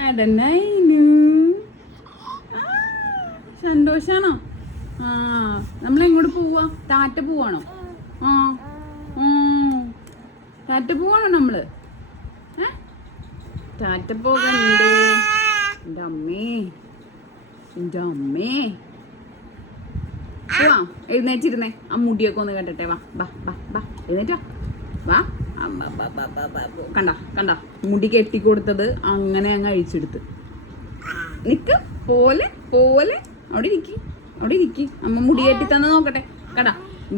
അടനായിനു ആ, സന്തോഷാണോ? ആ നമ്മൾ എങ്ങോട്ട് പോവാ? താറ്റ പോവാണോ? ആ താറ്റ പോവാണോ നമ്മൾ? താറ്റ പോകണ്ടേ എന്റെ അമ്മേ. എന്റെ അമ്മേ. വാ എഴുന്നേറ്റിരുന്നേ. ആ മുടിയൊക്കെ ഒന്ന് കണ്ടട്ടെ വാ ബാ ബാ ബാ എഴുന്നേറ്റ് വാ. വാ. കണ്ട കണ്ട? മുടി കെട്ടി കൊടുത്തത് അങ്ങനെ അങ്ങ് അഴിച്ചെടുത്ത്. നിക്ക് പോലെ പോലെ. അവിടെ ഇരിക്കി അവിടെ ഇരിക്കി. അമ്മ മുടി കെട്ടി തന്നെ നോക്കട്ടെ. കണ്ട?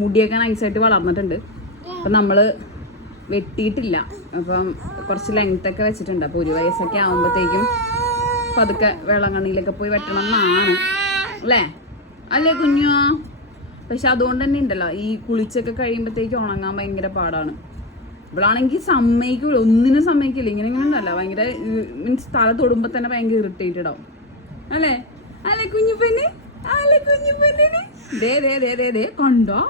മുടിയൊക്കെ നൈസായിട്ട് വളർന്നിട്ടുണ്ട്. അപ്പം നമ്മൾ വെട്ടിയിട്ടില്ല. അപ്പം കുറച്ച് ലെങ്ത് ഒക്കെ വെച്ചിട്ടുണ്ട്. അപ്പോൾ ഒരു വയസ്സൊക്കെ ആകുമ്പോഴത്തേക്കും പതുക്കെ വെള്ളങ്കണ്ണിയിലൊക്കെ പോയി വെട്ടണം എന്നാണ് അല്ലേ? അല്ലേ കുഞ്ഞു പക്ഷെ അതുകൊണ്ട് തന്നെ ഉണ്ടല്ലോ ഈ കുളിച്ചൊക്കെ കഴിയുമ്പോഴത്തേക്ക് ഉണങ്ങാൻ ഭയങ്കര പാടാണ്. ഇവളാണെങ്കിൽ സമ്മതിക്കൂല. ഒന്നിനും സമ്മതിക്കില്ല. ഇങ്ങനെ ഇങ്ങനെ ഉണ്ടല്ല. ഭയങ്കര മീൻസ് തല തൊടുമ്പോ തന്നെ ഭയങ്കര ഇറിറ്റേറ്റഡ് ആവും. അല്ലേ? അല്ലേ കുഞ്ഞു പെണ്ണ്? അല്ലേ കുഞ്ഞു പെണ്ണിന്? ദേ ദേ ദേ ദേ ദേ കണ്ടോ?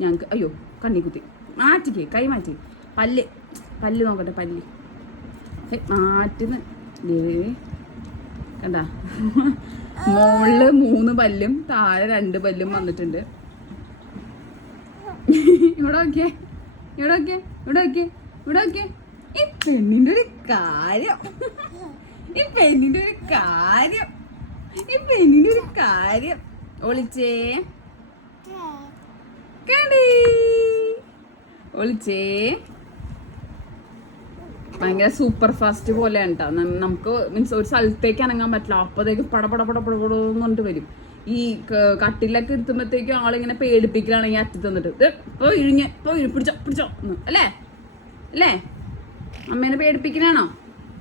ഞങ്ങക്ക് അയ്യോ കണ്ണി കുത്തി. മാറ്റിക്കേ കൈ മാറ്റി. പല്ല്. പല്ല് നോക്കട്ടെ പല്ല്. മാറ്റുന്ന. ദേ കണ്ടാ? മോൾ മൂന്ന് പല്ലും താഴെ രണ്ട് പല്ലും വന്നിട്ടുണ്ട്. ഇവിടെ നോക്കിയേ. ഇവിടെ ഇവിടെ ഇവിടെ ഈ പെണ്ണിന്റെ ഒരു കാര്യം ഈ പെണ്ണിന്റെ ഒരു കാര്യം ഈ പെണ്ണിന്റെ ഒരു കാര്യം ഒളിച്ചേ കണ്ടി ഒളിച്ചേ ഭയങ്കര സൂപ്പർ ഫാസ്റ്റ് പോലെയാണ് കേട്ടോ നമുക്ക് മീൻസ് ഒരു സ്ഥലത്തേക്ക് അനങ്ങാൻ പറ്റില്ല അപ്പോഴത്തേക്ക് പട പട പട പട പട എന്ന് പറഞ്ഞിട്ട് വരും ഈ കട്ടിലൊക്കെ ഇരുത്തുമ്പോഴത്തേക്കും ആളിങ്ങനെ പേടിപ്പിക്കലാണ് ഈ അറ്റത്ത് തന്നിട്ട്. "ദേ, ഇപ്പൊ ഇഴിഞ്ഞ് ഇപ്പൊ ഇഴി- പിടിച്ചോ പിടിച്ചോ എന്ന്. അല്ലേ? അല്ലേ? അമ്മേനെ പേടിപ്പിക്കണാണോ?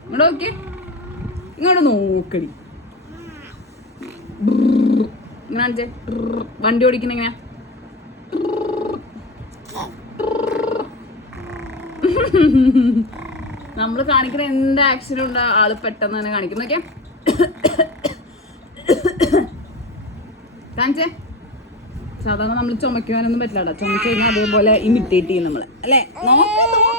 ഇങ്ങോട്ട് നോക്കി ഇങ്ങോട്ട് നോക്കടി. ഇങ്ങനെ വണ്ടി ഓടിക്കണ എങ്ങനെയാ നമ്മൾ കാണിക്കുന്ന എന്ത് ആക്ഷനും ഉണ്ടോ? ആൾ പെട്ടെന്ന് തന്നെ കാണിക്കുന്നൊക്കെ കാണിച്ചേ സാധാരണ നമ്മൾ ചുമക്കുവാനൊന്നും പറ്റില്ല ചുമച്ചു കഴിഞ്ഞാൽ അതേപോലെ ഇമിറ്റേറ്റ് ചെയ്യും നമ്മൾ അല്ലേ? നോക്ക്.